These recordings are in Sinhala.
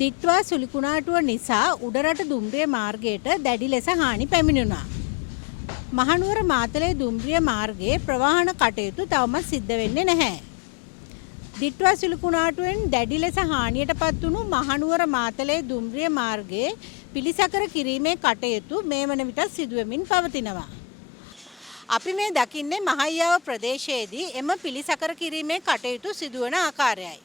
දිට්වා සුලිකුණාටුව නිසා උඩරට දුම්රිය මාර්ගයට දැඩි ලෙස හානි පැමිණුණා. මහනුවර මාතලේ දුම්රිය මාර්ගයේ ප්‍රවාහන කටයුතු තවමත් සිද්ධ වෙන්නේ නැහැ. දිට්වා සුලිකුණාටුවෙන් දැඩි ලෙස හානියටපත් වුණු මහනුවර මාතලේ දුම්රිය මාර්ගයේ පිළිසකර කිරීමේ කටයුතු මේ වන විට සිදුවෙමින් පවතිනවා. අපි මේ දකින්නේ මහයියාව ප්‍රදේශයේදී එම පිළිසකර කිරීමේ කටයුතු සිදුවන ආකාරයයි.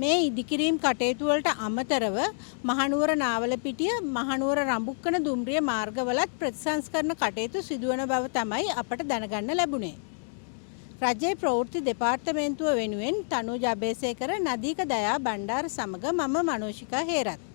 මේ ඉදිකිරීම් කටයුතු වලට අමතරව මහනුවර නාවලපිටිය මහනුවර රඹුක්කන දුම්රිය මාර්ගවලත් ප්‍රතිසංස්කරණ කටයුතු සිදුවන බව තමයි අපට දැනගන්න ලැබුණේ. රජයේ ප්‍රවෘත්ති දෙපාර්තමේන්තුව වෙනුවෙන් තනුජ අබේසේකර නදීක දයා බණ්ඩාර සමග මම මනෝෂිකා හේරත්.